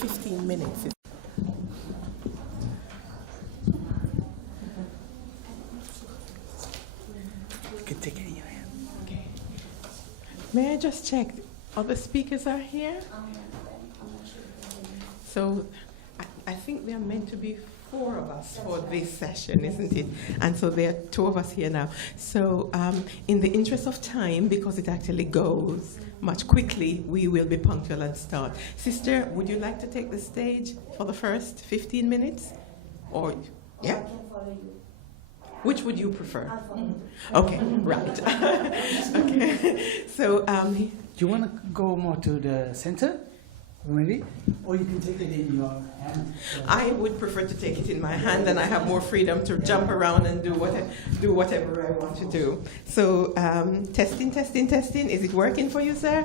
15 minutes. You can take it in your hand. Okay. May I just check? Other speakers are here? So I think there are meant to be 4 of us for this session, isn't it? And so there are 2 of us here now. So in the interest of time, because it actually goes much quickly, we will be punctual and start. Sister, would you like to take the stage for the first 15 minutes? Or, yeah? I can follow you. Which would you prefer? I'll follow you. Okay, right. Okay. So, do you want to go more to the center, maybe? Or you can take it in your hand. I would prefer to take it in my hand, and I have more freedom to jump around and do whatever I want to do. So, testing. Is it working for you, sir?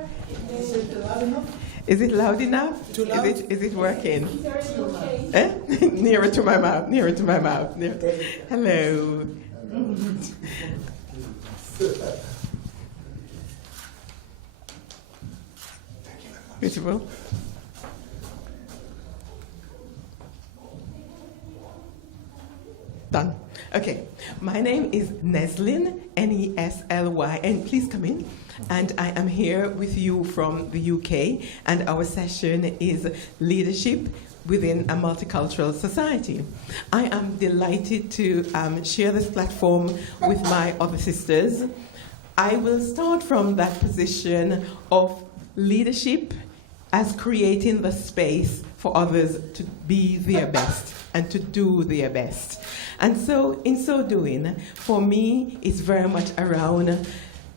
Is it loud enough? Is it loud enough? Too loud? Is it working? Okay. Eh? Nearer to my mouth. Hello. Beautiful. Done. Okay. My name is Neslyn, Nesly, and please come in. And I am here with you from the UK, and our session is Leadership within a Multicultural Society. I am delighted to share this platform with my other sisters. I will start from that position of leadership as creating the space for others to be their best and to do their best. And so, in so doing, for me, it's very much around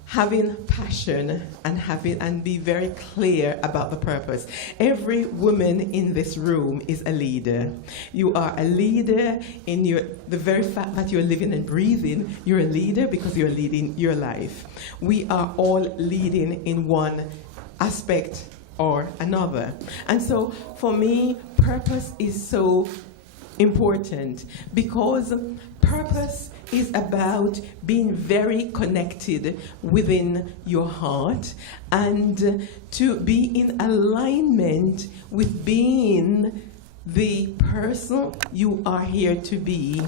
having passion and be very clear about the purpose. Every woman in this room is a leader. You are a leader in the very fact that you're living and breathing. You're a leader because you're leading your life. We are all leading in one aspect or another. And so for me, purpose is so important because purpose is about being very connected within your heart and to be in alignment with being the person you are here to be,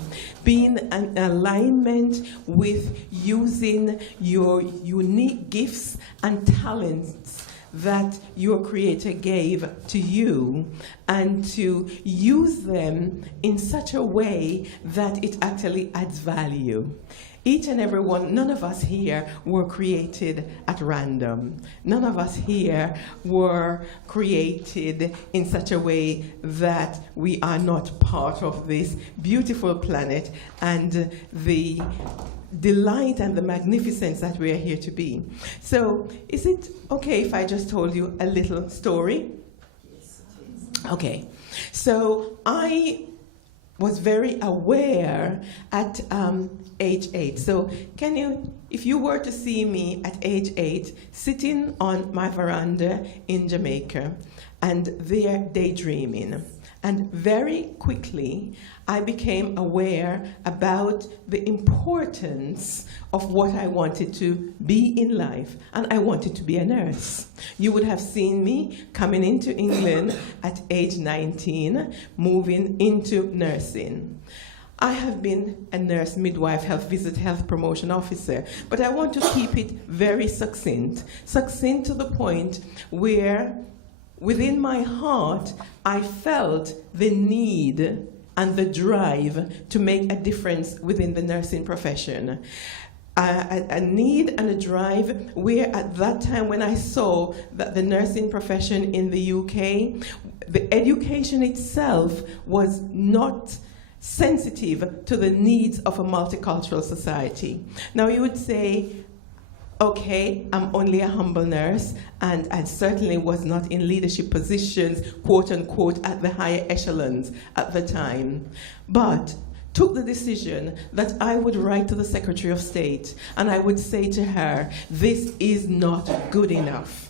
being in alignment with using your unique gifts and talents that your Creator gave to you, and to use them in such a way that it actually adds value. Each and every one, none of us here were created at random. None of us here were created in such a way that we are not part of this beautiful planet and the delight and the magnificence that we are here to be. So, is it okay if I just told you a little story? Yes, it is. Okay. So, I was very aware at age 8. So, if you were to see me at age 8, sitting on my veranda in Jamaica, and there daydreaming, and very quickly, I became aware about the importance of what I wanted to be in life, and I wanted to be a nurse. You would have seen me coming into England at age 19, moving into nursing. I have been a nurse, midwife, health visit, health promotion officer, but I want to keep it very succinct to the point where within my heart, I felt the need and the drive to make a difference within the nursing profession. A need and a drive where at that time when I saw that the nursing profession in the UK, the education itself was not sensitive to the needs of a multicultural society. Now you would say, okay, I'm only a humble nurse, and I certainly was not in leadership positions, quote unquote, at the higher echelons at the time. But took the decision that I would write to the Secretary of State, and I would say to her, this is not good enough.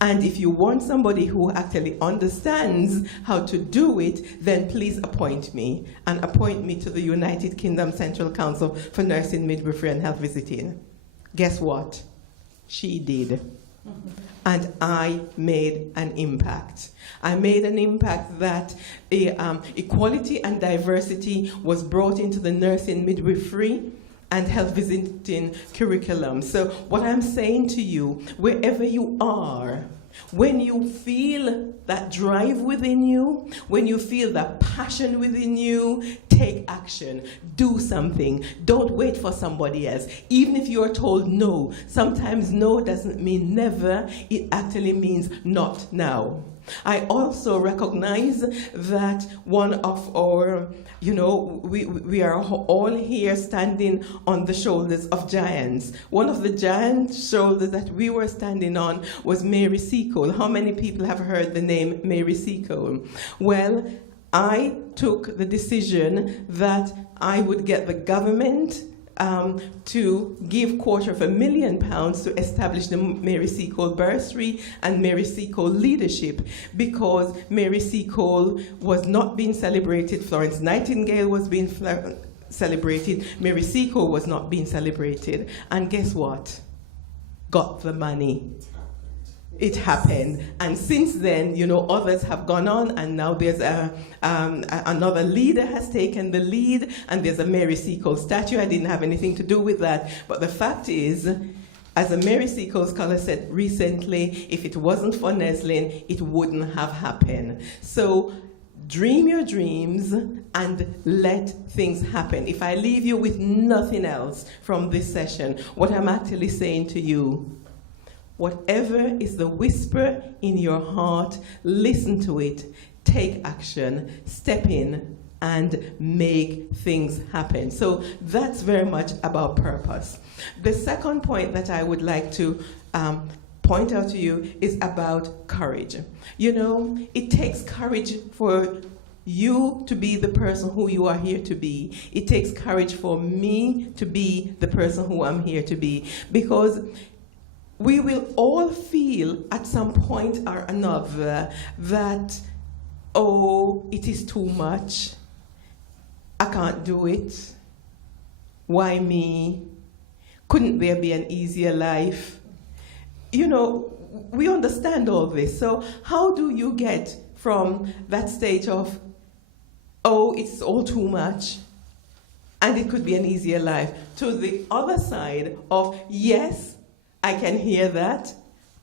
And if you want somebody who actually understands how to do it, then please appoint me, and appoint me to the United Kingdom Central Council for Nursing, Midwifery and Health Visiting. Guess what? She did. And I made an impact. I made an impact that equality and diversity was brought into the nursing, midwifery, and health visiting curriculum. So what I'm saying to you, wherever you are, when you feel that drive within you, when you feel that passion within you, take action. Do something. Don't wait for somebody else. Even if you're told no, sometimes no doesn't mean never. It actually means not now. I also recognize that one of our, we are all here standing on the shoulders of giants. One of the giant shoulders that we were standing on was Mary Seacole. How many people have heard the name Mary Seacole? Well, I took the decision that I would get the government to give £250,000 to establish the Mary Seacole Bursary and Mary Seacole Leadership, because Mary Seacole was not being celebrated. Florence Nightingale was being celebrated. Mary Seacole was not being celebrated. And guess what? Got the money. It happened. And since then, others have gone on, and now there's another leader has taken the lead, and there's a Mary Seacole statue. I didn't have anything to do with that. But the fact is, as a Mary Seacole scholar said recently, if it wasn't for Neslin, it wouldn't have happened. So dream your dreams and let things happen. If I leave you with nothing else from this session, what I'm actually saying to you, whatever is the whisper in your heart, listen to it, take action, step in, and make things happen. So that's very much about purpose. The second point that I would like to point out to you is about courage. It takes courage for you to be the person who you are here to be. It takes courage for me to be the person who I'm here to be, because we will all feel at some point or another that, oh, it is too much. I can't do it. Why me? Couldn't there be an easier life? We understand all this. So how do you get from that stage of, oh, it's all too much, and it could be an easier life, to the other side of, yes, I can hear that,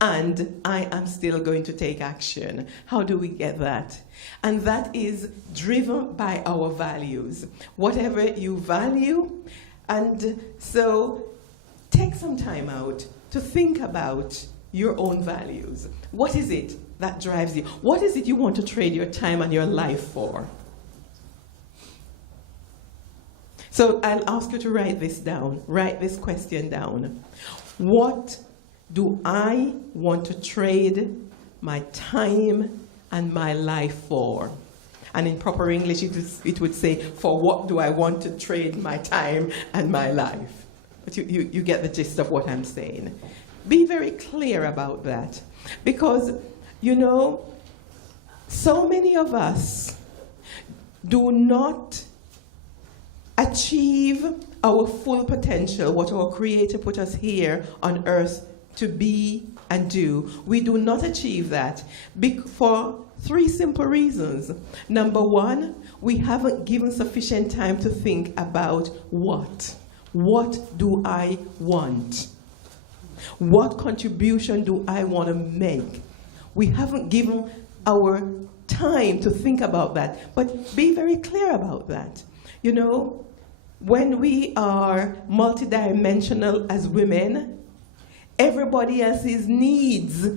and I am still going to take action? How do we get that? And that is driven by our values. Whatever you value, and so take some time out to think about your own values. What is it that drives you? What is it you want to trade your time and your life for? So I'll ask you to write this down, write this question down. What do I want to trade my time and my life for? And in proper English, it would say, for what do I want to trade my time and my life? But you get the gist of what I'm saying. Be very clear about that. Because, so many of us do not achieve our full potential, what our Creator put us here on earth to be and do. We do not achieve that for three simple reasons. Number one, we haven't given sufficient time to think about what. What do I want? What contribution do I want to make? We haven't given our time to think about that. But be very clear about that. When we are multidimensional as women, everybody else's needs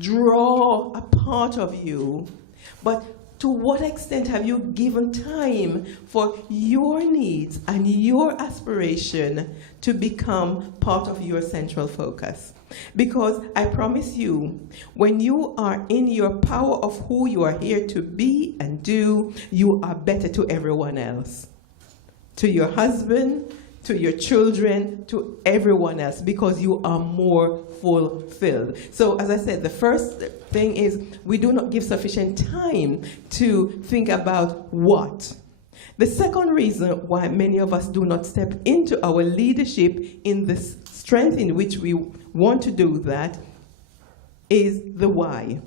draw a part of you. But to what extent have you given time for your needs and your aspiration to become part of your central focus? Because I promise you, when you are in your power of who you are here to be and do, you are better to everyone else. To your husband, to your children, to everyone else, because you are more fulfilled. So as I said, the first thing is we do not give sufficient time to think about what. The second reason why many of us do not step into our leadership in the strength in which we want to do that is the why.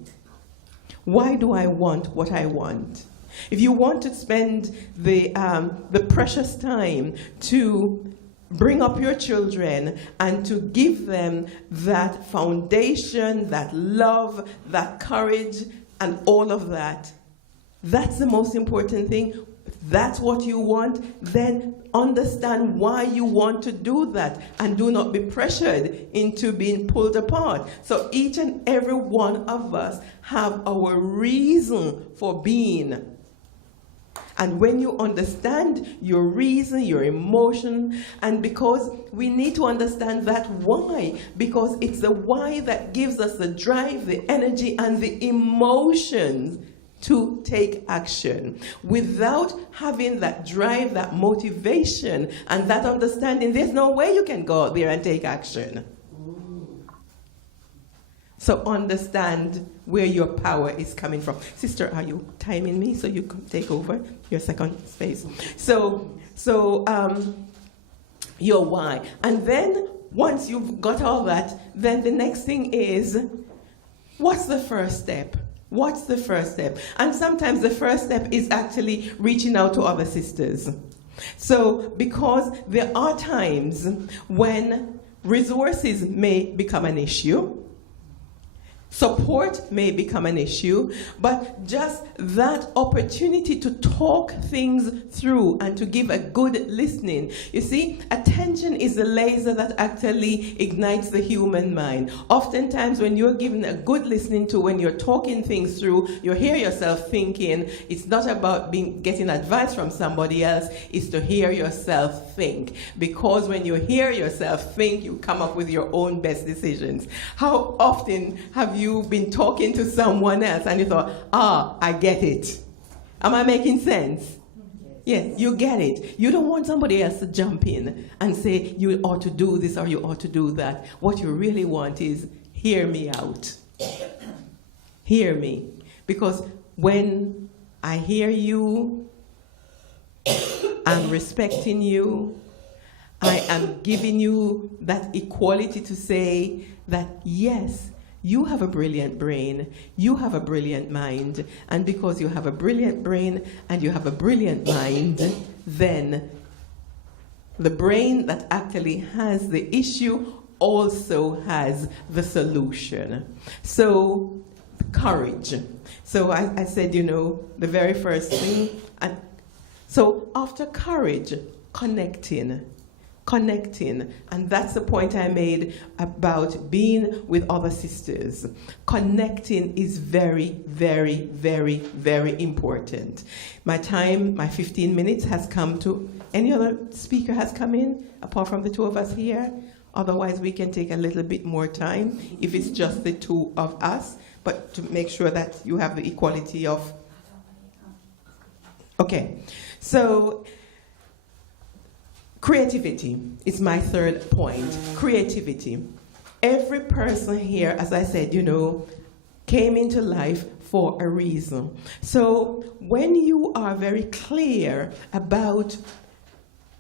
Why do I want what I want? If you want to spend the precious time to bring up your children and to give them that foundation, that love, that courage, and all of that, that's the most important thing. If that's what you want, then understand why you want to do that and do not be pressured into being pulled apart. So each and every one of us have our reason for being. And when you understand your reason, your emotion, and because we need to understand that why, because it's the why that gives us the drive, the energy, and the emotions to take action. Without having that drive, that motivation, and that understanding, there's no way you can go out there and take action. So understand where your power is coming from. Sister, are you timing me so you can take over your second space? So your why. And then once you've got all that, then the next thing is, what's the first step? What's the first step? And sometimes the first step is actually reaching out to other sisters. So because there are times when resources may become an issue, support may become an issue, but just that opportunity to talk things through and to give a good listening. You see, attention is the laser that actually ignites the human mind. Oftentimes when you're given a good listening to, when you're talking things through, you hear yourself thinking. It's not about getting advice from somebody else, it's to hear yourself think. Because when you hear yourself think, you come up with your own best decisions. How often have you been talking to someone else and you thought, I get it. Am I making sense? Yes, you get it. You don't want somebody else to jump in and say, you ought to do this or you ought to do that. What you really want is, hear me out. Hear me. Because when I hear you, I'm respecting you, I am giving you that equality to say that, yes, you have a brilliant brain, you have a brilliant mind, and because you have a brilliant brain and you have a brilliant mind, then the brain that actually has the issue also has the solution. So, courage. So I said, the very first thing. And so after courage, connecting. And that's the point I made about being with other sisters. Connecting is very, very, very, very important. My 15 minutes has come to. Any other speaker has come in, apart from the two of us here? Otherwise, we can take a little bit more time if it's just the two of us, but to make sure that you have the equality of. Okay, so. Creativity is my third point. Creativity. Every person here, as I said, came into life for a reason. So when you are very clear about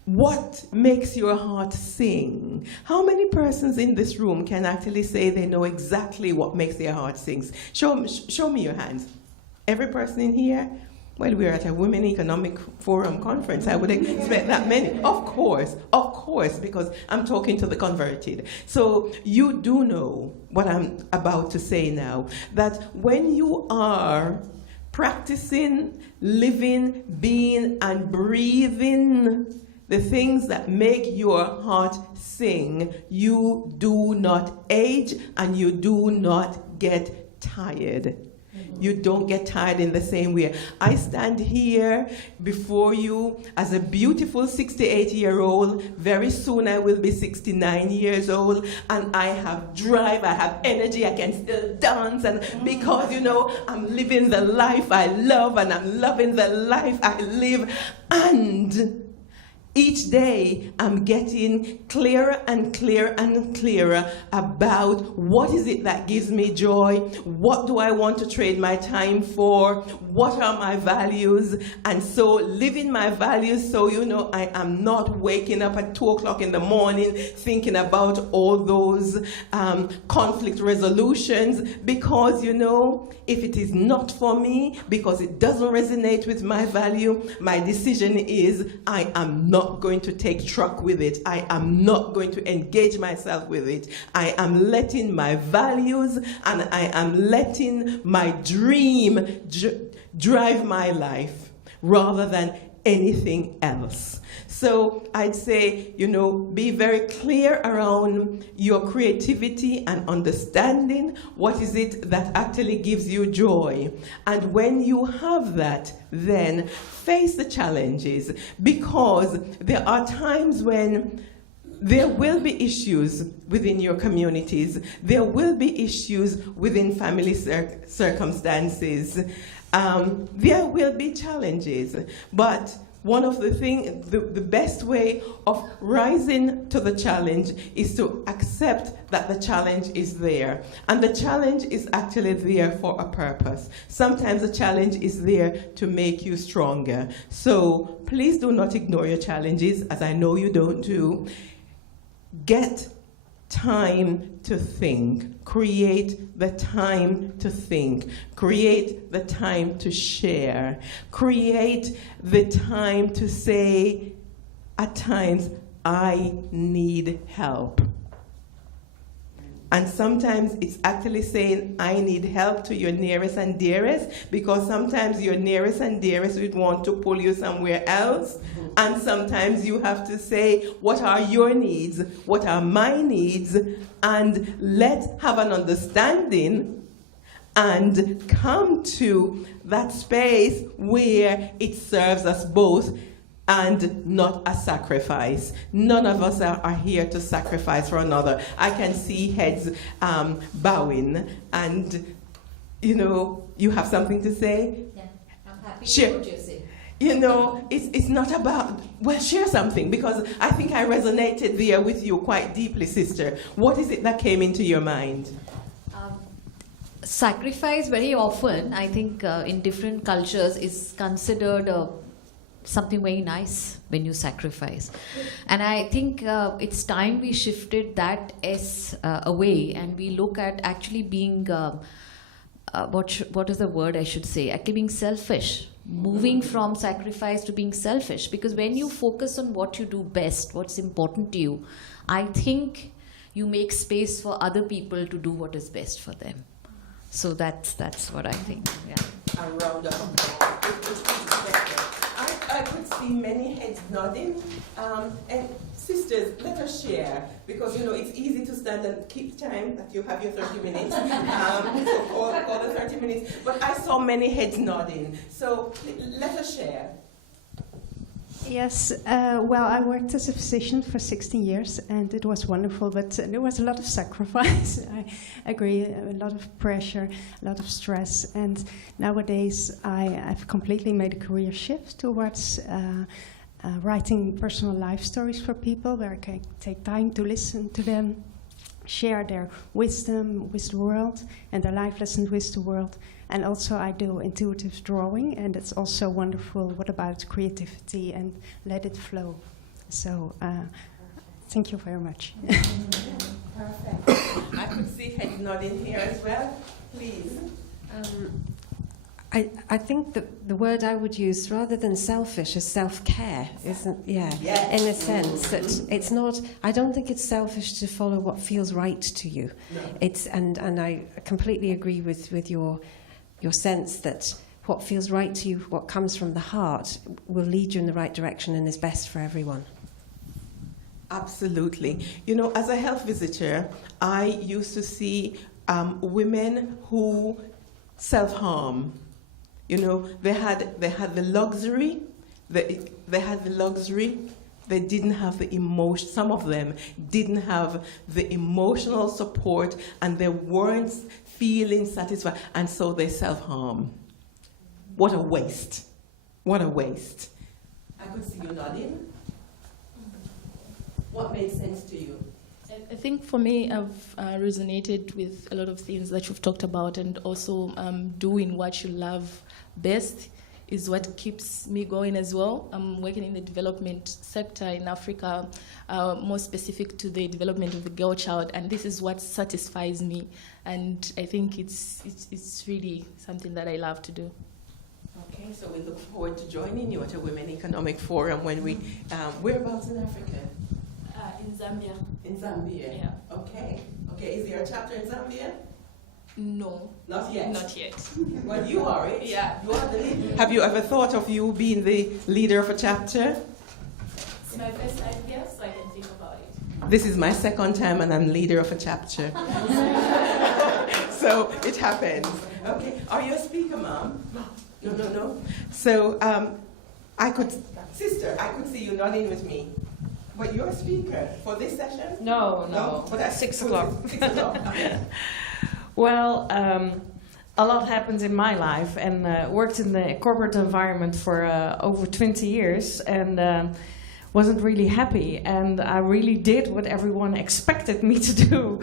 what makes your heart sing, how many persons in this room can actually say they know exactly what makes their heart sing? Show me your hands. Every person in here? Well, we're at a Women Economic Forum conference. I would expect that many. Of course, because I'm talking to the converted. So you do know what I'm about to say now, that when you are practicing, living, being, and breathing the things that make your heart sing, you do not age and you do not get tired. You don't get tired in the same way. I stand here before you as a beautiful 68-year-old. Very soon I will be 69 years old, and I have drive, I have energy, I can still dance, and because, I'm living the life I love, and I'm loving the life I live, and each day I'm getting clearer and clearer and clearer about what is it that gives me joy, what do I want to trade my time for, what are my values, and so living my values so, I am not waking up at 2 o'clock in the morning thinking about all those conflict resolutions, because, if it is not for me, because it doesn't resonate with my value, my decision is I am not going to take truck with it. I am not going to engage myself with it. I am letting my values and I am letting my dream drive my life rather than anything else. So I'd say, be very clear around your creativity and understanding what is it that actually gives you joy. And when you have that, then face the challenges, because there are times when there will be issues within your communities. There will be issues within family circumstances. There will be challenges, but one of the things, the best way of rising to the challenge is to accept that the challenge is there. And the challenge is actually there for a purpose. Sometimes the challenge is there to make you stronger. So please do not ignore your challenges, as I know you don't do. Get time to think. Create the time to think. Create the time to share. Create the time to say, at times, I need help. And sometimes it's actually saying, I need help to your nearest and dearest, because sometimes your nearest and dearest would want to pull you somewhere else. And sometimes you have to say, what are your needs? What are my needs? And let's have an understanding and come to that space where it serves us both and not a sacrifice. None of us are here to sacrifice for another. I can see heads bowing, and you have something to say? Yeah, I'm happy Share. to what you say. It's not about, share something, because I think I resonated there with you quite deeply, sister. What is it that came into your mind? Sacrifice, very often, I think in different cultures, is considered something very nice when you sacrifice. And I think it's time we shifted that away, and we look at actually being, what is the word I should say? Actually being selfish. Moving from sacrifice to being selfish. Because when you focus on what you do best, what's important to you, I think you make space for other people to do what is best for them. So that's what I think. Yeah. A round of applause. I could see many heads nodding. And sisters, let us share, because it's easy to stand and keep time that you have your 30 minutes. So call the 30 minutes. But I saw many heads nodding. So let us share. Yes, well, I worked as a physician for 16 years, and it was wonderful, but there was a lot of sacrifice. I agree, a lot of pressure, a lot of stress, and nowadays I've completely made a career shift towards writing personal life stories for people, where I can take time to listen to them, share their wisdom with the world, and their life lessons with the world. And also I do intuitive drawing, and it's also wonderful. What about creativity and let it flow? So thank you very much. Perfect. I could see heads nodding here as well. Please. I think the word I would use rather than selfish is self-care, isn't? Yeah, yes. In a sense that it's not. I don't think it's selfish to follow what feels right to you. No. It's and I completely agree with your sense that what feels right to you, what comes from the heart, will lead you in the right direction and is best for everyone. Absolutely. As a health visitor, I used to see women who self-harm. They had the luxury. They had the luxury. They didn't have the emotion. Some of them didn't have the emotional support, and they weren't feeling satisfied, and so they self-harm. What a waste. What a waste. I could see you nodding. What made sense to you? I think for me, I've resonated with a lot of things that you've talked about, and also doing what you love best is what keeps me going as well. I'm working in the development sector in Africa, more specific to the development of the girl child, and this is what satisfies me. And I think it's really something that I love to do. Okay, so we look forward to joining you at a Women Economic Forum when we, whereabouts in Africa? In Zambia. In Zambia? Yeah. Okay. Okay, is there a chapter in Zambia? No. Not yet? Not yet. Well, you are it. Yeah. You are the leader. Have you ever thought of you being the leader of a chapter? It's my first idea, so I can think about it. This is my second time and I'm leader of a chapter. So it happens. Okay. Are you a speaker, Mom? No. So I could see you nodding with me. But you're a speaker for this session? No. But at 6 o'clock. 6 o'clock. Okay. Well, a lot happened in my life, and worked in the corporate environment for over 20 years, and wasn't really happy. And I really did what everyone expected me to do.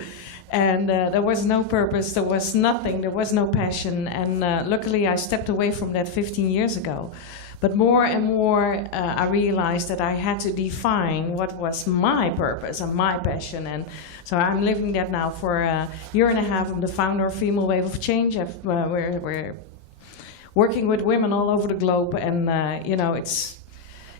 And there was no purpose, there was nothing, there was no passion. And luckily I stepped away from that 15 years ago. But more and more I realized that I had to define what was my purpose and my passion. And so I'm living that now for a year and a half. I'm the founder of Female Wave of Change. We're working with women all over the globe. And,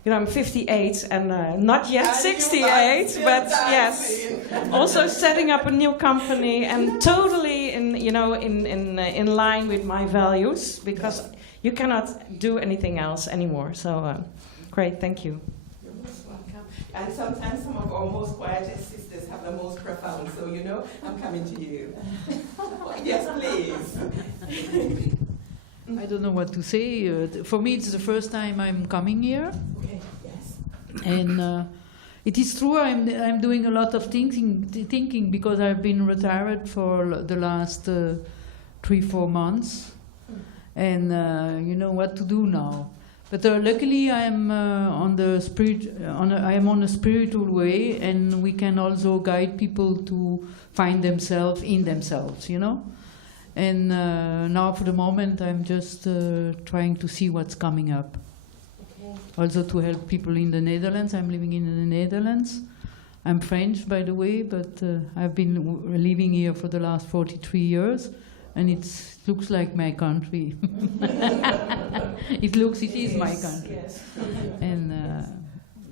I'm 58 and not yet 68, but yes, also setting up a new company and totally in line with my values, because you cannot do anything else anymore. So great, thank you. You're most welcome. And sometimes some of our most quietest sisters have the most profound, so I'm coming to you. Yes, please. I don't know what to say. For me, it's the first time I'm coming here. Okay, yes. And it is true, I'm doing a lot of thinking because I've been retired for the last 3-4 months. And you know what to do now. But luckily, I'm on a spiritual way, and we can also guide people to find themselves in themselves, And now, for the moment, I'm just trying to see what's coming up. Okay. Also to help people in the Netherlands. I'm living in the Netherlands. I'm French, by the way, but I've been living here for the last 43 years. And it looks like my country. It is my country. Yes. And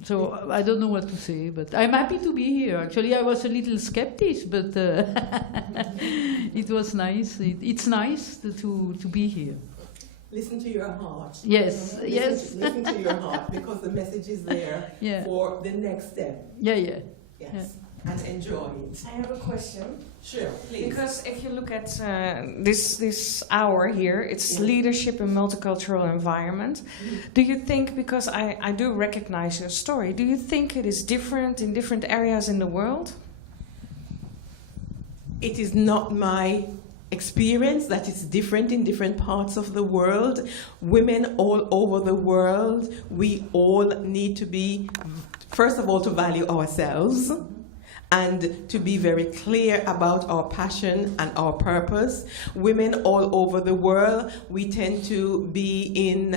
so I don't know what to say, but I'm happy to be here. Actually, I was a little skeptic, but it was nice. It's nice to be here. Listen to your heart. Yes, yes. Listen to your heart, because the message is there for the next step. Yeah. Yes. Yeah. And enjoy it. I have a question. Sure, please. Because if you look at this hour here, it's leadership in multicultural environment. Do you think, because I do recognize your story, do you think it is different in different areas in the world? It is not my experience that it's different in different parts of the world. Women all over the world, we all need to be, first of all, to value ourselves, and to be very clear about our passion and our purpose. Women all over the world, we tend to be in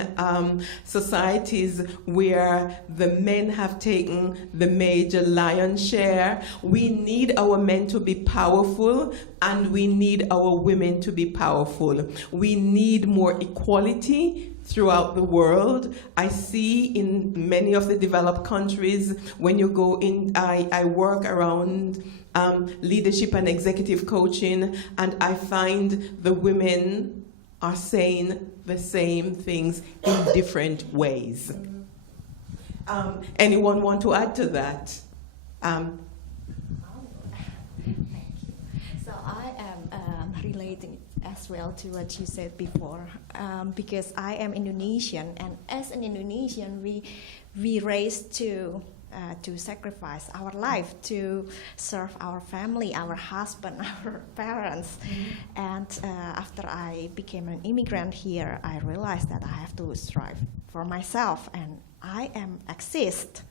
societies where the men have taken the major lion's share. We need our men to be powerful, and we need our women to be powerful. We need more equality throughout the world. I see in many of the developed countries, when you go in, I work around leadership and executive coaching, and I find the women are saying the same things in different ways. Anyone want to add to that? Thank you. So I am relating as well to what you said before, because I am Indonesian, and as an Indonesian, we raised to sacrifice our life to serve our family, our husband, our parents. And after I became an immigrant here, I realized that I have to strive for myself, and I am exist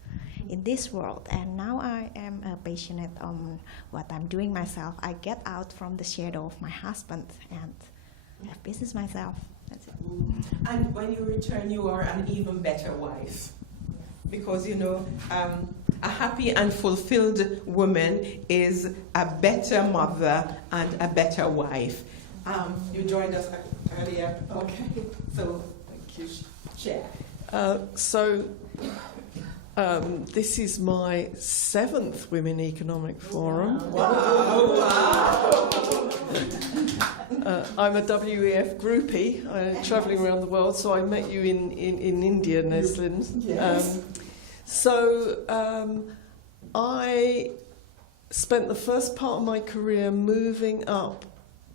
in this world. And now I am passionate on what I'm doing myself. I get out from the shadow of my husband and have business myself. That's it. And when you return, you are an even better wife. Because, you know, a happy and fulfilled woman is a better mother and a better wife. You joined us earlier. Okay. So, thank you. Share. This is my 7th Women Economic Forum. Wow. I'm a WEF groupie, travelling around the world, so I met you in India, Neslin. Yes. I spent the first part of my career moving up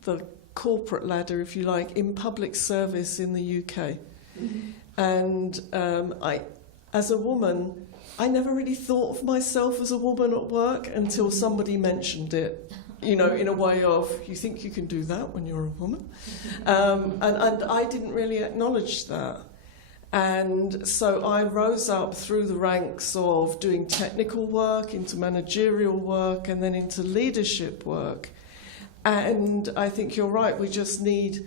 the corporate ladder, if you like, in public service in the UK. Mm-hmm. And as a woman, I never really thought of myself as a woman at work until somebody mentioned it, you know, in a way of, you think you can do that when you're a woman? And I didn't really acknowledge that. And so I rose up through the ranks of doing technical work, into managerial work, and then into leadership work. And I think you're right, we just need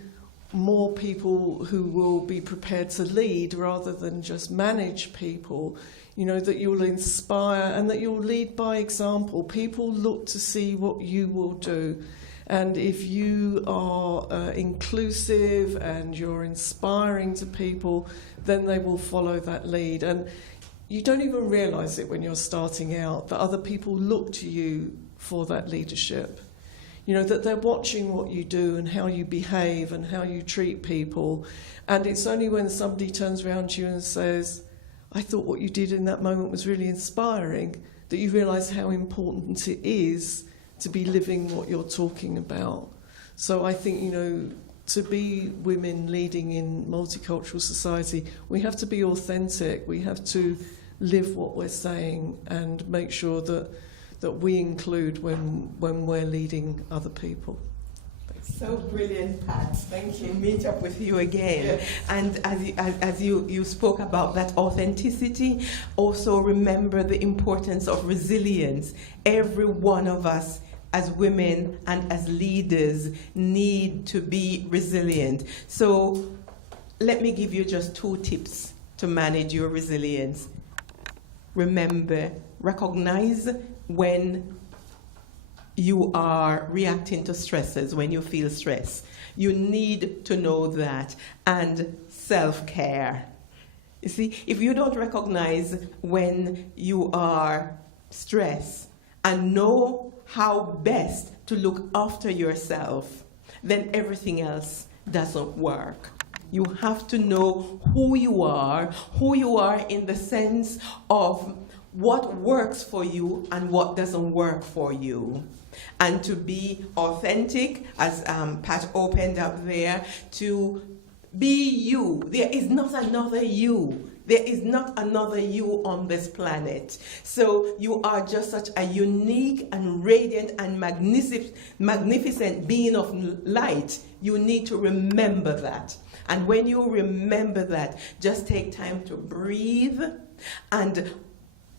more people who will be prepared to lead rather than just manage people, you know, that you'll inspire and that you'll lead by example. People look to see what you will do. And if you are inclusive and you're inspiring to people, then they will follow that lead. And you don't even realise it when you're starting out, that other people look to you for that leadership. You know, that they're watching what you do and how you behave and how you treat people. And it's only when somebody turns around to you and says, I thought what you did in that moment was really inspiring, that you realise how important it is to be living what you're talking about. So I think, you know, to be women leading in multicultural society, we have to be authentic. We have to live what we're saying and make sure that we include when we're leading other people. So brilliant, Pat. Thank you. Meet up with you again. Yeah. And as you spoke about that authenticity, also remember the importance of resilience. Every one of us as women and as leaders need to be resilient. So let me give you just 2 tips to manage your resilience. Remember, recognize when you are reacting to stresses, when you feel stress. You need to know that. And self-care. You see, if you don't recognize when you are stressed and know how best to look after yourself, then everything else doesn't work. You have to know who you are in the sense of what works for you and what doesn't work for you. And to be authentic, as Pat opened up there, to be you. There is not another you. There is not another you on this planet. So you are just such a unique and radiant and magnificent being of light. You need to remember that. And when you remember that, just take time to breathe. And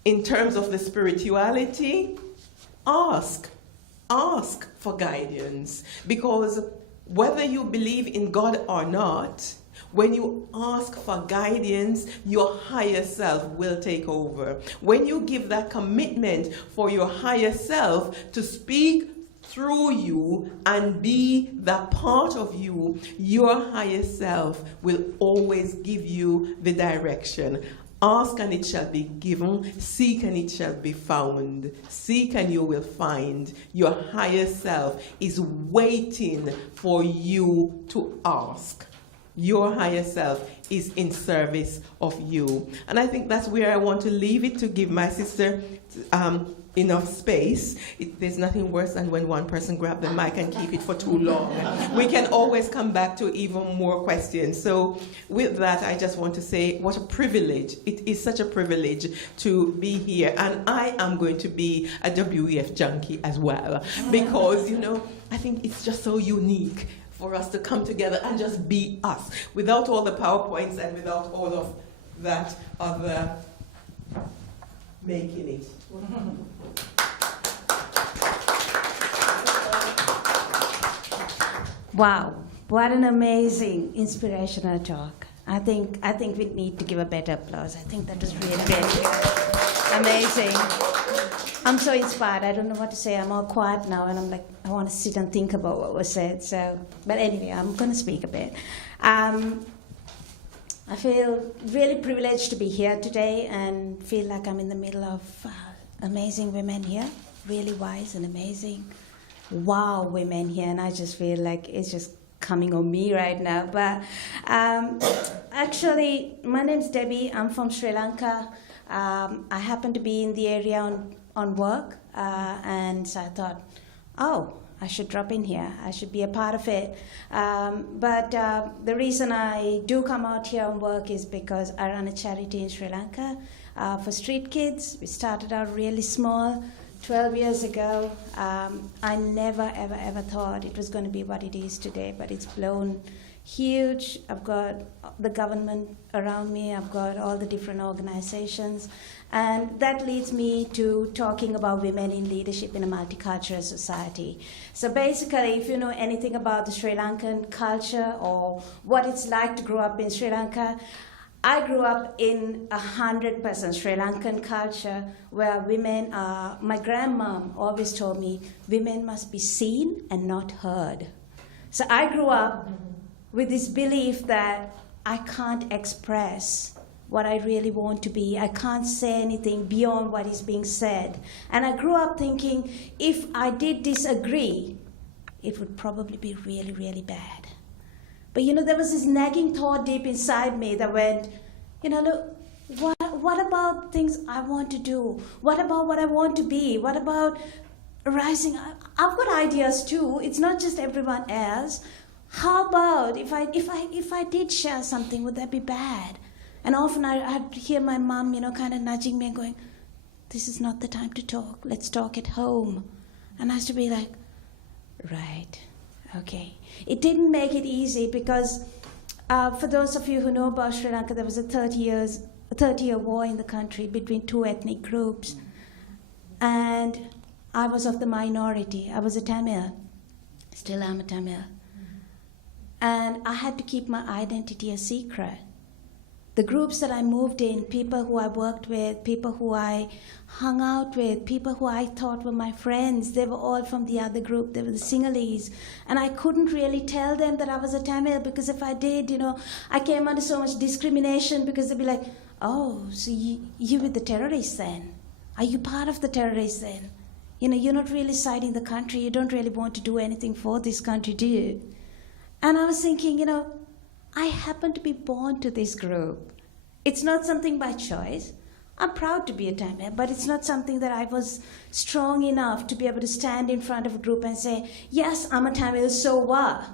in terms of the spirituality, ask for guidance. Because whether you believe in God or not, when you ask for guidance, your higher self will take over. When you give that commitment for your higher self to speak through you and be that part of you, your higher self will always give you the direction. Ask and it shall be given. Seek and it shall be found. Seek and you will find. Your higher self is waiting for you to ask. Your higher self is in service of you. And I think that's where I want to leave it, to give my sister enough space. There's nothing worse than when one person grabs the mic and keep it for too long. We can always come back to even more questions. So with that, I just want to say what a privilege. It is such a privilege to be here. And I am going to be a WEF junkie as well. Because, you know, I think it's just so unique for us to come together and just be us, without all the PowerPoints and without all of that other making it. Wow, what an amazing, inspirational talk. I think we need to give a better applause. I think that was really good. Amazing. I'm so inspired. I don't know what to say. I'm all quiet now, and I'm like, I want to sit and think about what was said. So, but anyway, I'm going to speak a bit. I feel really privileged to be here today and feel like I'm in the middle of amazing women here, really wise and amazing, wow women here, and I just feel like it's just coming on me right now. But actually, my name's Debbie. I'm from Sri Lanka. I happen to be in the area on work, and so I thought, oh, I should drop in here. I should be a part of it. But the reason I do come out here on work is because I run a charity in Sri Lanka for street kids. We started out really small 12 years ago. I never, ever, ever thought it was going to be what it is today, but it's blown huge. I've got the government around me. I've got all the different organizations. And that leads me to talking about women in leadership in a multicultural society. So basically, if you know anything about the Sri Lankan culture or what it's like to grow up in Sri Lanka, I grew up in 100% Sri Lankan culture where women are, my grandmom always told me, women must be seen and not heard. So I grew up with this belief that I can't express what I really want to be. I can't say anything beyond what is being said. And I grew up thinking if I did disagree, it would probably be really, really bad. But you know, there was this nagging thought deep inside me that went, you know, look, what about things I want to do? What about what I want to be? What about rising? I've got ideas too. It's not just everyone else. How about if I did share something, would that be bad? And often I'd hear my mom, you know, kind of nudging me and going, this is not the time to talk. Let's talk at home. And I used to be like, right, okay. It didn't make it easy because for those of you who know about Sri Lanka, there was a 30-year war in the country between two ethnic groups. And I was of the minority. I was a Tamil. Still am a Tamil. And I had to keep my identity a secret. The groups that I moved in, people who I worked with, people who I hung out with, people who I thought were my friends, they were all from the other group. They were the Sinhalese. And I couldn't really tell them that I was a Tamil because if I did, you know, I came under so much discrimination because they'd be like, oh, so you with the terrorists then? Are you part of the terrorists then? You know, you're not really siding the country. You don't really want to do anything for this country, do you? And I was thinking, you know, I happen to be born to this group. It's not something by choice. I'm proud to be a Tamil, but it's not something that I was strong enough to be able to stand in front of a group and say, yes, I'm a Tamil, so what?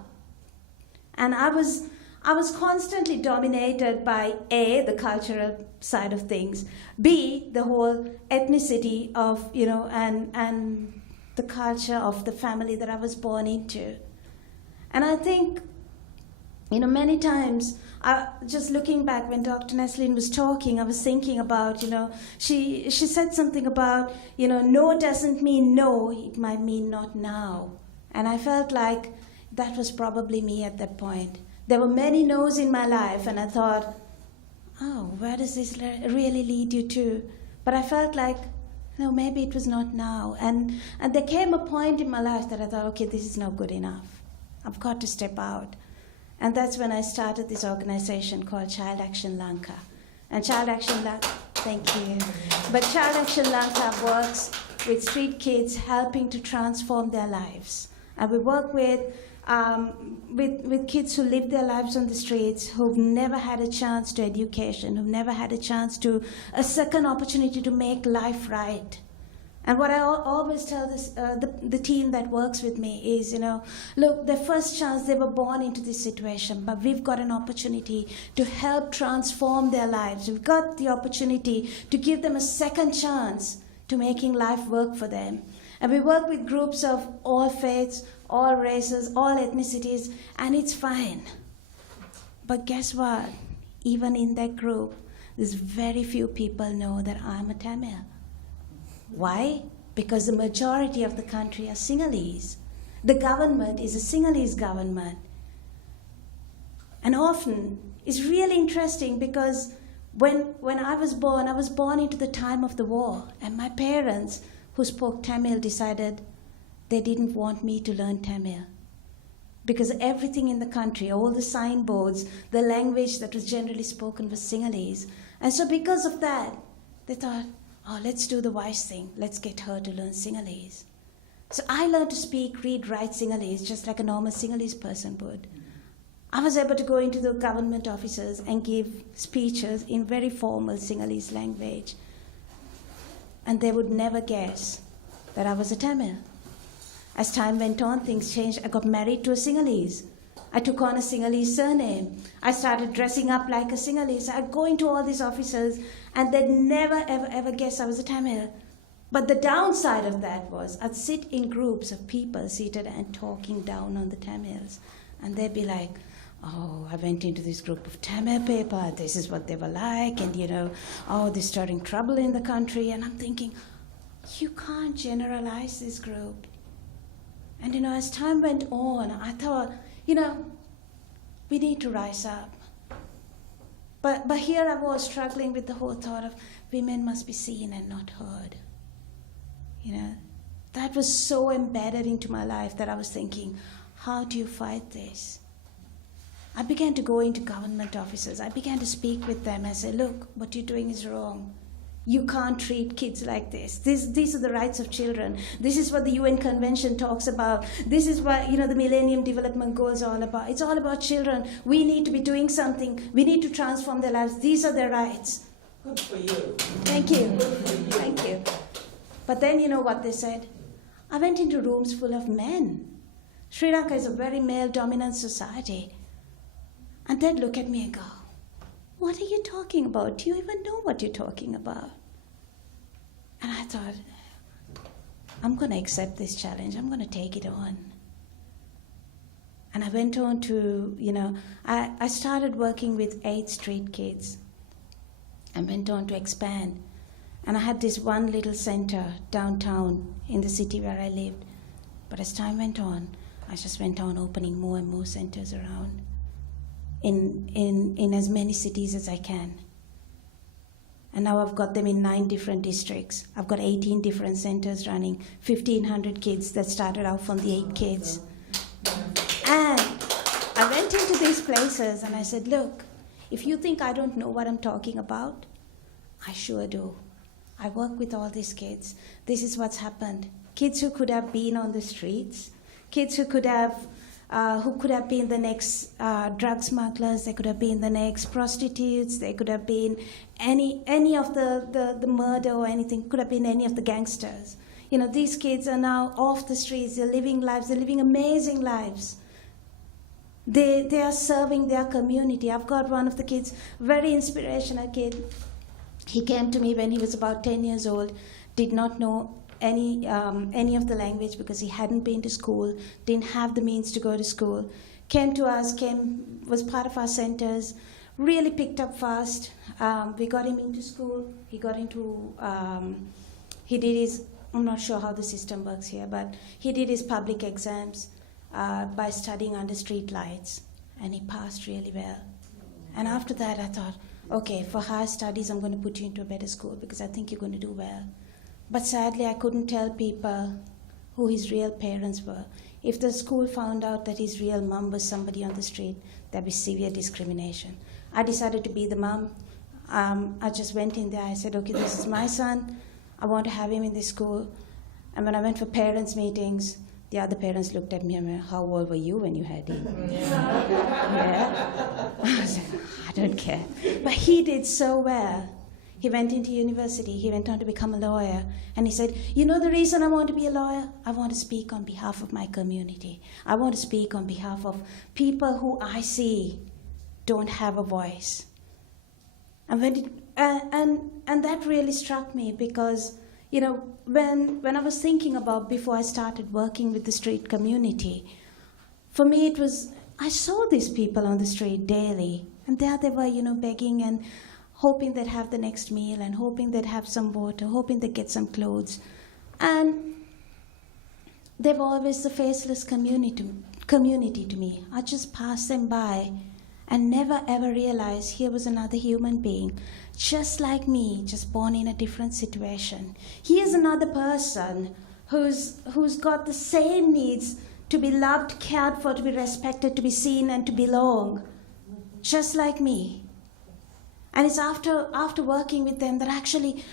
And I was constantly dominated by A, the cultural side of things, B, the whole ethnicity of, you know, and the culture of the family that I was born into. And I think, you know, many times, just looking back when Dr. Neslin was talking, I was thinking about, you know, she said something about, you know, no doesn't mean no, it might mean not now. And I felt like that was probably me at that point. There were many no's in my life, and I thought, oh, where does this really lead you to? But I felt like, no, maybe it was not now. And there came a point in my life that I thought, okay, this is not good enough. I've got to step out. And that's when I started this organization called Child Action Lanka. And Child Action Lanka, thank you. But Child Action Lanka works with street kids, helping to transform their lives. And we work with kids who live their lives on the streets, who've never had a chance to education, who've never had a chance to a second opportunity to make life right. And what I always tell the team that works with me is, you know, look, their first chance, they were born into this situation, but we've got an opportunity to help transform their lives. We've got the opportunity to give them a second chance to making life work for them. And we work with groups of all faiths, all races, all ethnicities, and it's fine. But guess what? Even in that group, there's very few people know that I'm a Tamil. Why? Because the majority of the country are Sinhalese. The government is a Sinhalese government. And often, it's really interesting because when I was born into the time of the war, and my parents, who spoke Tamil, decided they didn't want me to learn Tamil. Because everything in the country, all the signboards, the language that was generally spoken was Sinhalese. And so because of that, they thought, oh, let's do the wise thing. Let's get her to learn Sinhalese. So I learned to speak, read, write Sinhalese just like a normal Sinhalese person would. I was able to go into the government offices and give speeches in very formal Sinhalese language. And they would never guess that I was a Tamil. As time went on, things changed. I got married to a Sinhalese. I took on a Sinhalese surname. I started dressing up like a Sinhalese. I'd go into all these offices, and they'd never, ever, ever guess I was a Tamil. But the downside of that was I'd sit in groups of people seated and talking down on the Tamils. And they'd be like, oh, I went into this group of Tamil people. This is what they were like. And, oh, they're starting trouble in the country. And I'm thinking, you can't generalize this group. And, as time went on, I thought, we need to rise up. But here I was struggling with the whole thought of women must be seen and not heard. That was so embedded into my life that I was thinking, how do you fight this? I began to go into government offices. I began to speak with them and say, look, what you're doing is wrong. You can't treat kids like this. These are the rights of children. This is what the UN Convention talks about. This is what the Millennium Development Goals are all about. It's all about children. We need to be doing something. We need to transform their lives. These are their rights. Good for you. Thank you. Thank you. But then you know what they said? I went into rooms full of men. Sri Lanka is a very male-dominant society. And they'd look at me and go, what are you talking about? Do you even know what you're talking about? And I thought, I'm going to accept this challenge. I'm going to take it on. And I went on to, I started working with 8th Street kids and went on to expand. And I had this one little center downtown in the city where I lived. But as time went on, I just went on opening more and more centers around in as many cities as I can. And now I've got them in 9 different districts. I've got 18 different centers running, 1,500 kids that started out from the 8 kids. And I went into these places and I said, look, if you think I don't know what I'm talking about, I sure do. I work with all these kids. This is what's happened. Kids who could have been on the streets, kids who could have been the next drug smugglers, they could have been the next prostitutes, they could have been any of the murder or anything, could have been any of the gangsters. These kids are now off the streets, they're living lives, they're living amazing lives. They are serving their community. I've got one of the kids, very inspirational kid. He came to me when he was about 10 years old, did not know any of the language because he hadn't been to school, didn't have the means to go to school. Came to us, was part of our centers, really picked up fast. We got him into school. He got into, he did his, I'm not sure how the system works here, but he did his public exams by studying under street lights, and he passed really well. And after that, I thought, okay, for higher studies, I'm going to put you into a better school because I think you're going to do well. But sadly, I couldn't tell people who his real parents were. If the school found out that his real mom was somebody on the street, there'd be severe discrimination. I decided to be the mom. I just went in there. I said, okay, this is my son. I want to have him in this school. And when I went for parents' meetings, the other parents looked at me and went, how old were you when you had him? Yeah. I was like, I don't care. But he did so well. He went into university. He went on to become a lawyer. And he said, the reason I want to be a lawyer? I want to speak on behalf of my community. I want to speak on behalf of people who I see don't have a voice. And that really struck me because, when I was thinking about before I started working with the street community, for me it was, I saw these people on the street daily. And there they were, begging and hoping they'd have the next meal and hoping they'd have some water, hoping they'd get some clothes. And they were always the faceless community to me. I just passed them by and never ever realized here was another human being, just like me, just born in a different situation. Here's another person who's got the same needs to be loved, cared for, to be respected, to be seen, and to belong, just like me. And it's after working with them that I actually,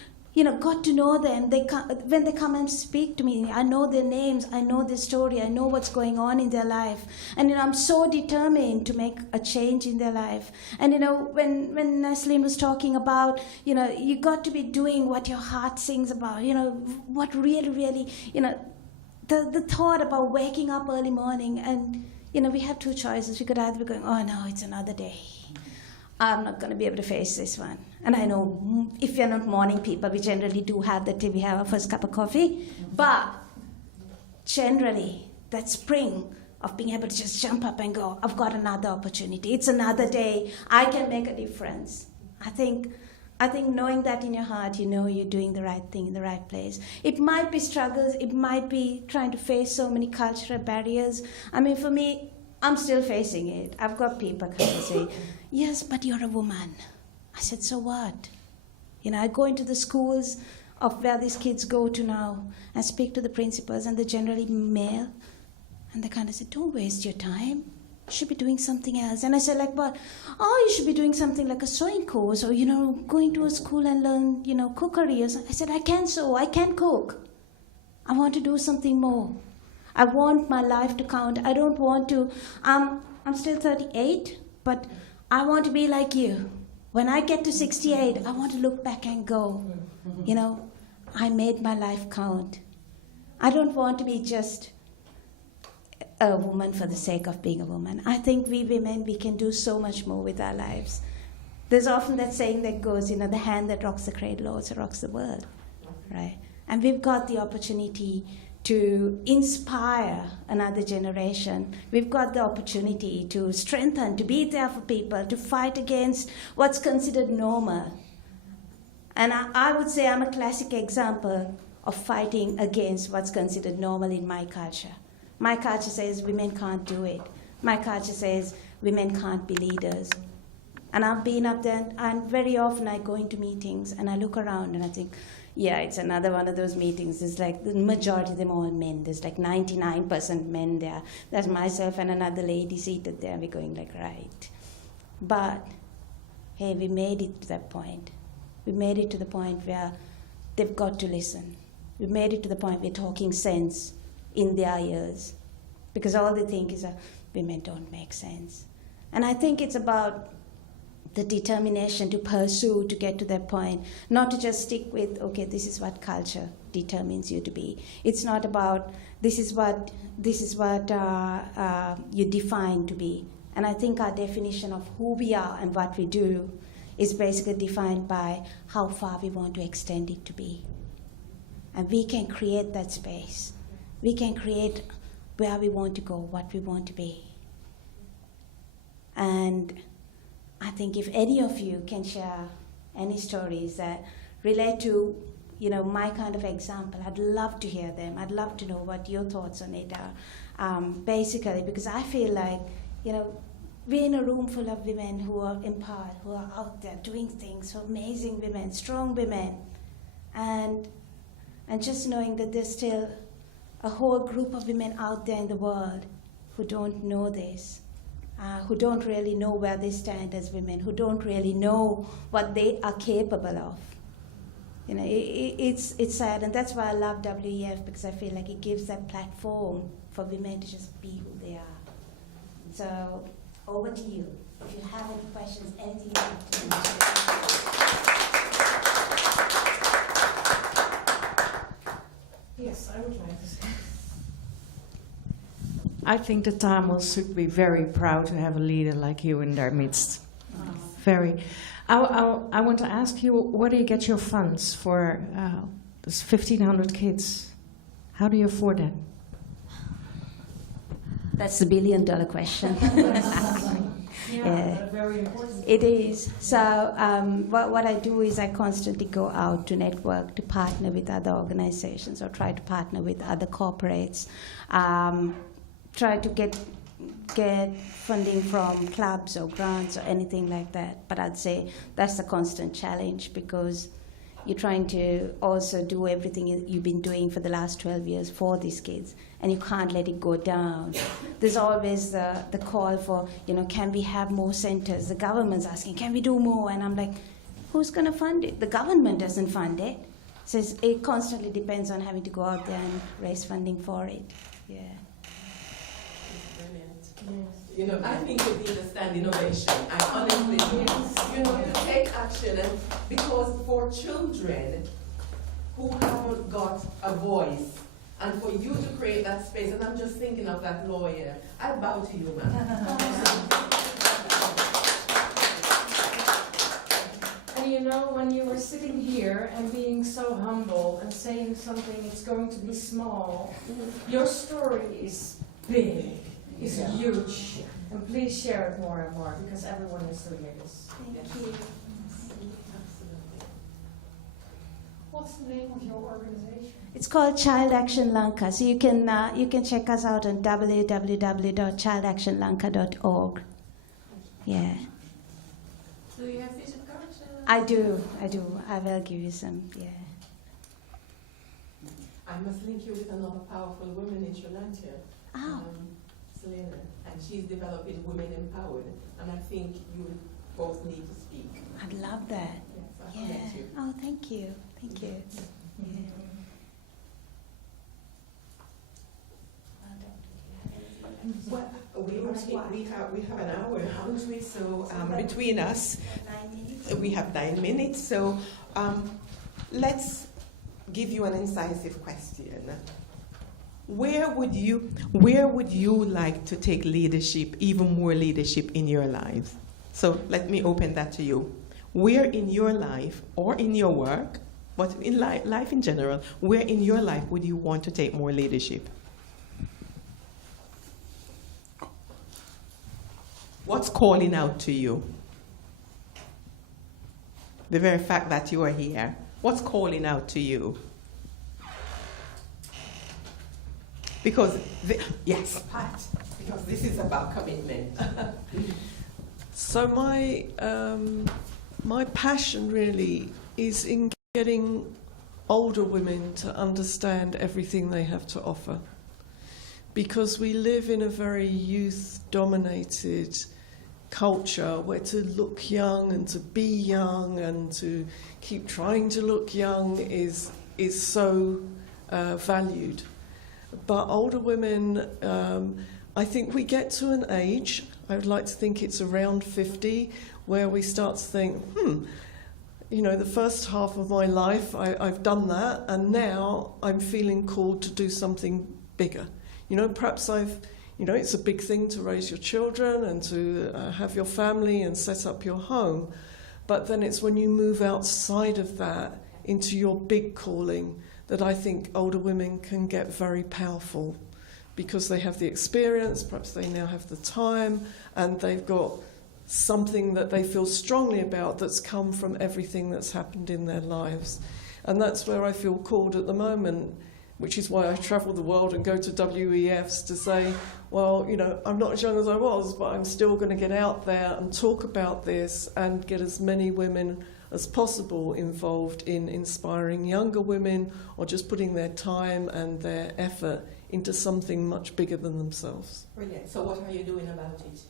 got to know them. When they come and speak to me, I know their names, I know their story, I know what's going on in their life. And, I'm so determined to make a change in their life. And, when Nestlin was talking about, you got to be doing what your heart sings about, what really, really, the thought about waking up early morning and, we have two choices. We could either be going, oh no, it's another day. I'm not going to be able to face this one. And I know if you're not morning people, we generally do have that till we have our first cup of coffee. But generally, that spring of being able to just jump up and go, I've got another opportunity. It's another day. I can make a difference. I think knowing that in your heart, you're doing the right thing in the right place. It might be struggles. It might be trying to face so many cultural barriers. I mean, for me, I'm still facing it. I've got people come and say, yes, but you're a woman. I said, so what? I go into the schools of where these kids go to now and speak to the principals, and they're generally male. And they kind of say, don't waste your time. You should be doing something else. And I said, like, what? Oh, you should be doing something like a sewing course or, going to a school and learn, cookery. I said, I can't sew. I can't cook. I want to do something more. I want my life to count. I don't want to, I'm still 38, but I want to be like you. When I get to 68, I want to look back and go, I made my life count. I don't want to be just a woman for the sake of being a woman. I think we women, we can do so much more with our lives. There's often that saying that goes, the hand that rocks the cradle also rocks the world, right? And we've got the opportunity to inspire another generation. We've got the opportunity to strengthen, to be there for people, to fight against what's considered normal. And I would say I'm a classic example of fighting against what's considered normal in my culture. My culture says women can't do it. My culture says women can't be leaders. And I've been up there, and very often I go into meetings and I look around and I think, yeah, it's another one of those meetings. There's like the majority of them all men. There's like 99% men there. There's myself and another lady seated there. We're going like, right. But, hey, we made it to that point. We made it to the point where they've got to listen. We made it to the point we're talking sense in their ears. Because all they think is women don't make sense. And I think it's about the determination to pursue, to get to that point, not to just stick with, okay, this is what culture determines you to be. It's not about this is what you define to be. And I think our definition of who we are and what we do is basically defined by how far we want to extend it to be. And we can create that space. We can create where we want to go, what we want to be. And I think if any of you can share any stories that relate to, my kind of example, I'd love to hear them. I'd love to know what your thoughts on it are. Basically, because I feel like, we're in a room full of women who are empowered, who are out there doing things, so amazing women, strong women. And just knowing that there's still a whole group of women out there in the world who don't know this. Who don't really know where they stand as women, who don't really know what they are capable of. It's sad, and that's why I love WEF, because I feel like it gives that platform for women to just be who they are. So, over to you. If you have any questions, anything you want to Yes, I would like to say. I think the Tamils should be very proud to have a leader like you in their midst. Very. I want to ask you, where do you get your funds for this 1,500 kids? How do you afford that? That's the $1 billion question. Yeah. very important. It is. So what I do is I constantly go out to network, to partner with other organizations, or try to partner with other corporates, try to get funding from clubs or grants or anything like that. But I'd say that's a constant challenge, because you're trying to also do everything you've been doing for the last 12 years for these kids, and you can't let it go down. There's always the call for, can we have more centers? The government's asking, can we do more? And I'm like, who's going to fund it? The government doesn't fund it. So it constantly depends on having to go out there and raise funding for it. Yeah. I think you need to stand innovation. I honestly do. To take action, and because for children who haven't got a voice, and for you to create that space, and I'm just thinking of that lawyer. I bow to you, ma'am. And when you were sitting here and being so humble and saying something, it's going to be small, your story is big. It's huge, and please share it more and more, because everyone needs to hear this. Thank you. What's the name of your organization? It's called Child Action Lanka. So you can check us out on www.childactionlanka.org. Yeah. Do you have visit cards? I do. I will give you some. Yeah. I must link you with another powerful woman in Sri Lanka. Oh. Selena, and she's developing Women Empowered, and I think you both need to speak. I'd love that. Yes, I'll Yeah. connect you. Oh, thank you. Thank you. Yeah. Well, we have an hour, haven't we? So between us, we have 9 minutes. So let's give you an incisive question. Where would you like to take leadership, even more leadership in your lives? So let me open that to you. Where in your life or in your work, but in life in general, where in your life would you want to take more leadership? What's calling out to you? The very fact that you are here, what's calling out to you? Because, yes, Pat, because this is about commitment. So my passion really is in getting older women to understand everything they have to offer. Because we live in a very youth-dominated culture where to look young and to be young and to keep trying to look young is so valued. But older women, I think we get to an age, I would like to think it's around 50, where we start to think, the first half of my life I've done that, and now I'm feeling called to do something bigger. Perhaps it's a big thing to raise your children and to have your family and set up your home. But then it's when you move outside of that into your big calling that I think older women can get very powerful, because they have the experience, perhaps they now have the time, and they've got something that they feel strongly about that's come from everything that's happened in their lives. And that's where I feel called at the moment, which is why I travel the world and go to WEFs to say, well, I'm not as young as I was, but I'm still going to get out there and talk about this and get as many women as possible involved in inspiring younger women, or just putting their time and their effort into something much bigger than themselves. Brilliant. So what are you doing about it?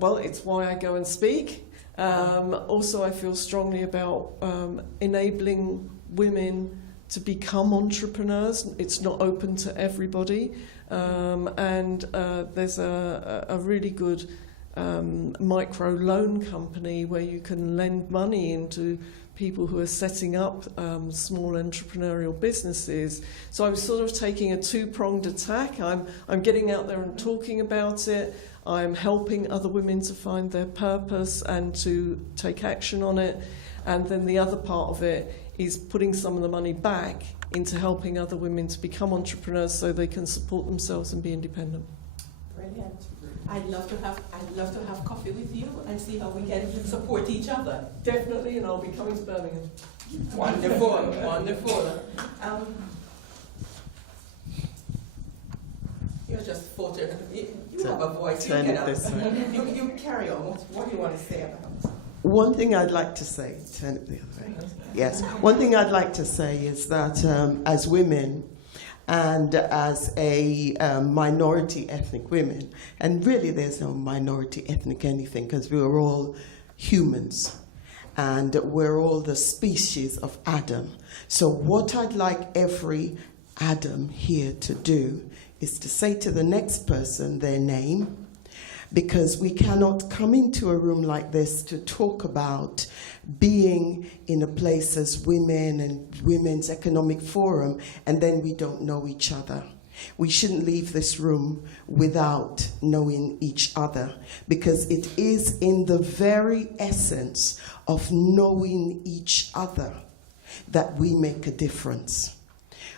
Well, it's why I go and speak. Also, I feel strongly about enabling women to become entrepreneurs. It's not open to everybody. And there's a really good micro loan company where you can lend money into people who are setting up small entrepreneurial businesses. So I'm sort of taking a two-pronged attack. I'm getting out there and talking about it. I'm helping other women to find their purpose and to take action on it. And then the other part of it is putting some of the money back into helping other women to become entrepreneurs so they can support themselves and be independent. Brilliant. I'd love to have coffee with you and see how we can support each other. Definitely, and I'll be coming to Birmingham. Wonderful, wonderful. You're just photo. You have a voice. You turn get it up. this way. You carry on. What do you want to say about it? One thing I'd like to say, turn it the other way. Yes. One thing I'd like to say is that as women and as a minority ethnic women, and really there's no minority ethnic anything because we are all humans and we're all the species of Adam. So what I'd like every Adam here to do is to say to the next person their name, because we cannot come into a room like this to talk about being in a place as women and Women's Economic Forum, and then we don't know each other. We shouldn't leave this room without knowing each other, because it is in the very essence of knowing each other that we make a difference.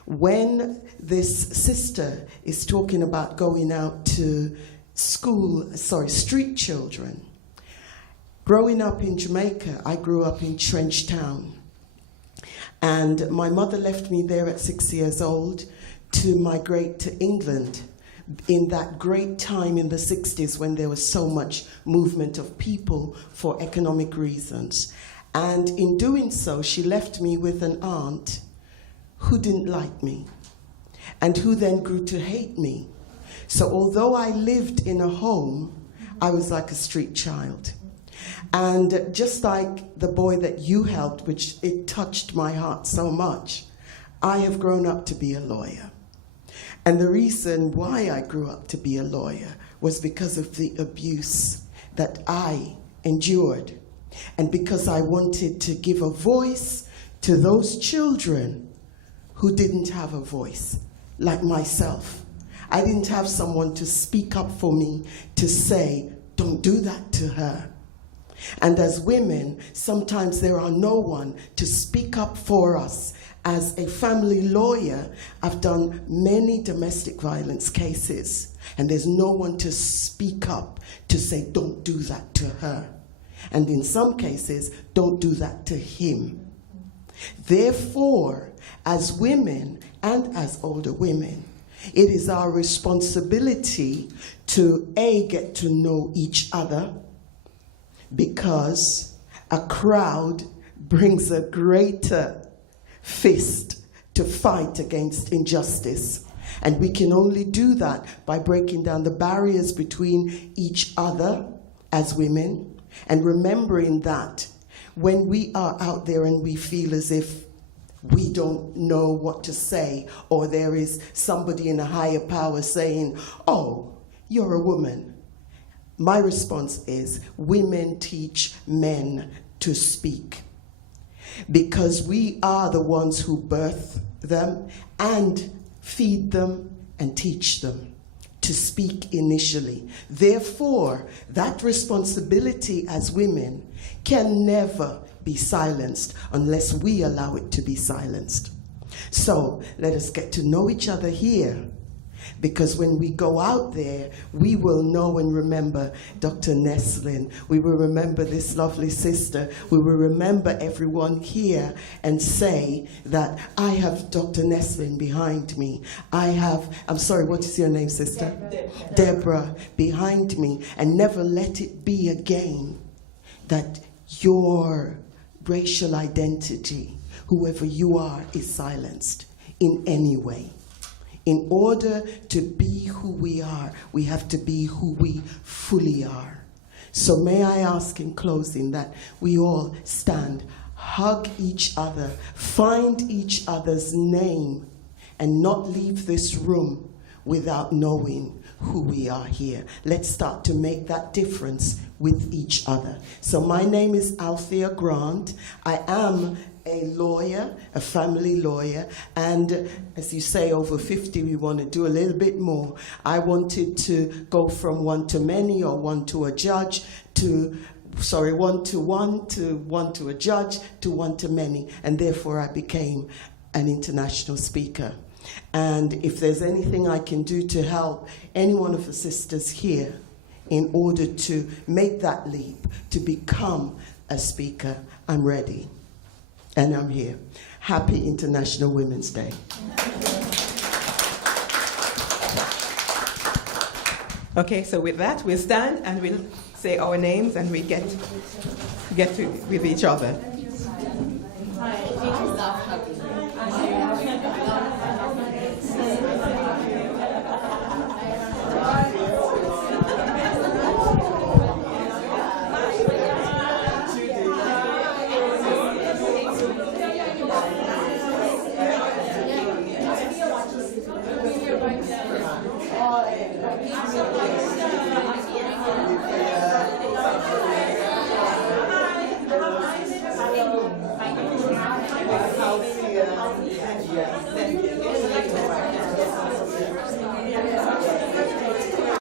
When this sister is talking about going out to street children. Growing up in Jamaica, I grew up in Trench Town. And my mother left me there at 6 years old to migrate to England in that great time in the 60s when there was so much movement of people for economic reasons. And in doing so, she left me with an aunt who didn't like me and who then grew to hate me. So although I lived in a home, I was like a street child. And just like the boy that you helped, which it touched my heart so much, I have grown up to be a lawyer. And the reason why I grew up to be a lawyer was because of the abuse that I endured. And because I wanted to give a voice to those children who didn't have a voice, like myself. I didn't have someone to speak up for me, to say, don't do that to her. And as women, sometimes there are no one to speak up for us. As a family lawyer, I've done many domestic violence cases, and there's no one to speak up to say, don't do that to her. And in some cases, don't do that to him. Therefore, as women and as older women, it is our responsibility to A, get to know each other, because a crowd brings a greater fist to fight against injustice. And we can only do that by breaking down the barriers between each other as women, and remembering that when we are out there and we feel as if we don't know what to say, or there is somebody in a higher power saying, oh, you're a woman. My response is, women teach men to speak. Because we are the ones who birth them and feed them and teach them to speak initially. Therefore, that responsibility as women can never be silenced unless we allow it to be silenced. So let us get to know each other here, because when we go out there, we will know and remember Dr. Neslin. We will remember this lovely sister. We will remember everyone here and say that I have Dr. Neslin behind me. I'm sorry, what is your name, sister? Deborah behind me. And never let it be again that your racial identity, whoever you are, is silenced in any way. In order to be who we are, we have to be who we fully are. So may I ask in closing that we all stand, hug each other, find each other's name, and not leave this room without knowing who we are here. Let's start to make that difference with each other. So my name is Althea Grant. I am a lawyer, a family lawyer, and as you say, over 50, we want to do a little bit more. I wanted to go from one to many, or one to a judge, one to one, to one to a judge, to one to many, and therefore I became an international speaker. And if there's anything I can do to help any one of the sisters here, in order to make that leap, to become a speaker, I'm ready. And I'm here. Happy International Women's Day. Okay, so with that, we'll stand and we'll say our names and we get to with each other. Yes.